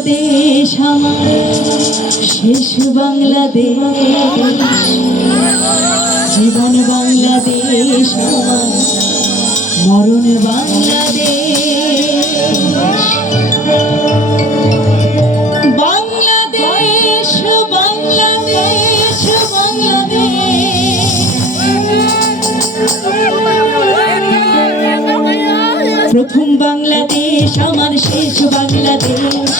বাংলাদেশ আমার শেষ বাংলাদেশ। জীবন বাংলাদেশ মরণ বাংলাদেশ। প্রথম বাংলাদেশ আমার শেষ বাংলাদেশ।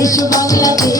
Deixa o bater